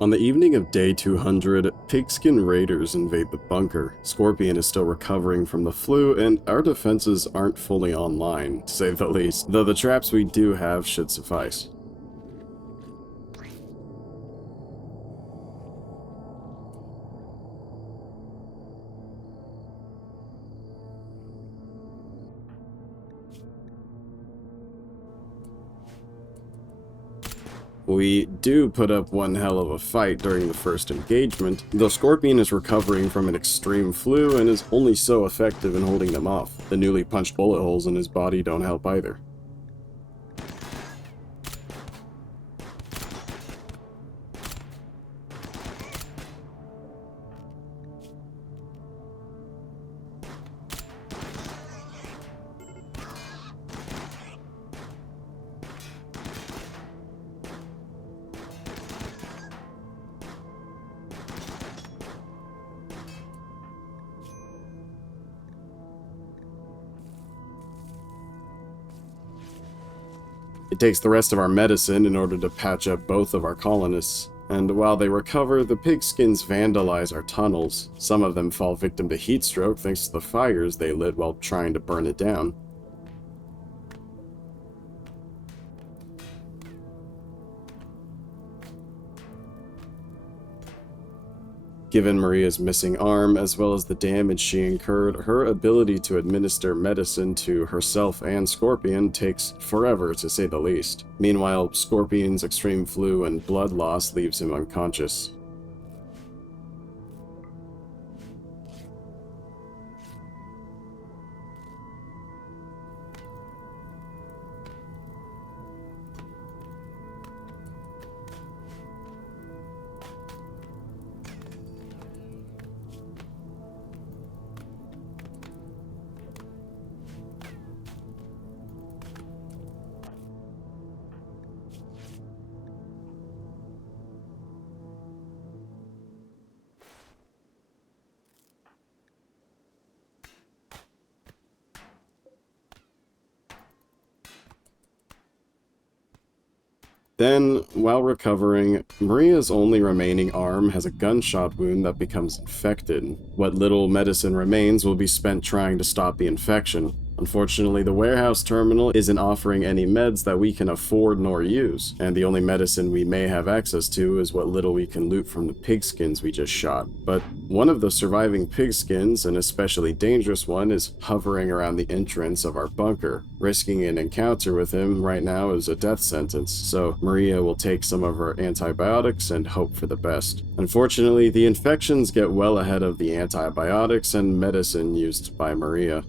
On the evening of day 200, pigskin raiders invade the bunker. Scorpion is still recovering from the flu, and our defenses aren't fully online, to say the least, though the traps we do have should suffice. We do put up one hell of a fight during the first engagement, though Scorpion is recovering from an extreme flu and is only so effective in holding them off. The newly punched bullet holes in his body don't help either. It takes the rest of our medicine in order to patch up both of our colonists, and while they recover, the pigskins vandalize our tunnels. Some of them fall victim to heat stroke thanks to the fires they lit while trying to burn it down. Given Maria's missing arm, as well as the damage she incurred, her ability to administer medicine to herself and Scorpion takes forever, to say the least. Meanwhile, Scorpion's extreme flu and blood loss leaves him unconscious. Then, while recovering, Maria's only remaining arm has a gunshot wound that becomes infected. What little medicine remains will be spent trying to stop the infection. Unfortunately, the warehouse terminal isn't offering any meds that we can afford nor use, and the only medicine we may have access to is what little we can loot from the pigskins we just shot. But one of the surviving pigskins, an especially dangerous one, is hovering around the entrance of our bunker. Risking an encounter with him right now is a death sentence, so Maria will take some of her antibiotics and hope for the best. Unfortunately, the infections get well ahead of the antibiotics and medicine used by Maria.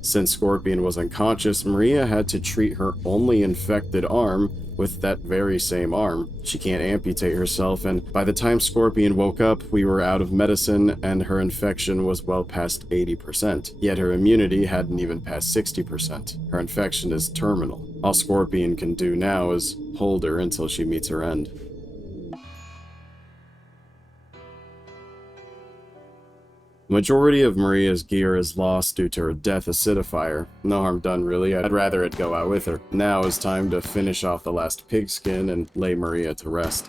Since Scorpion was unconscious, Maria had to treat her only infected arm with that very same arm. She can't amputate herself, and by the time Scorpion woke up, we were out of medicine and her infection was well past 80%. Yet her immunity hadn't even passed 60%. Her infection is terminal. All Scorpion can do now is hold her until she meets her end. The majority of Maria's gear is lost due to her death acidifier. No harm done, really. I'd rather it go out with her. Now is time to finish off the last pigskin and lay Maria to rest.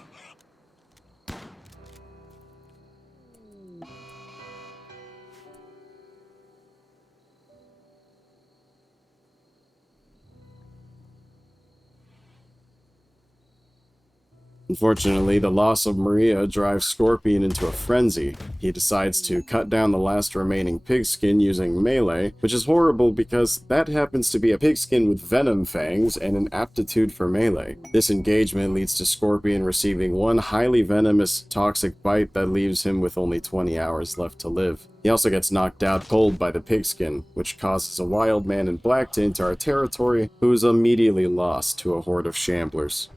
Unfortunately, the loss of Maria drives Scorpion into a frenzy. He decides to cut down the last remaining pigskin using melee, which is horrible because that happens to be a pigskin with venom fangs and an aptitude for melee. This engagement leads to Scorpion receiving one highly venomous toxic bite that leaves him with only 20 hours left to live. He also gets knocked out cold by the pigskin, which causes a wild man in black to enter our territory, who is immediately lost to a horde of shamblers.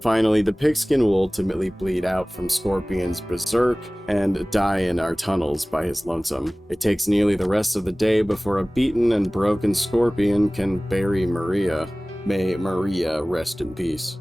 Finally, the pigskin will ultimately bleed out from Scorpion's berserk and die in our tunnels by his lonesome. It takes nearly the rest of the day before a beaten and broken Scorpion can bury Maria. May Maria rest in peace.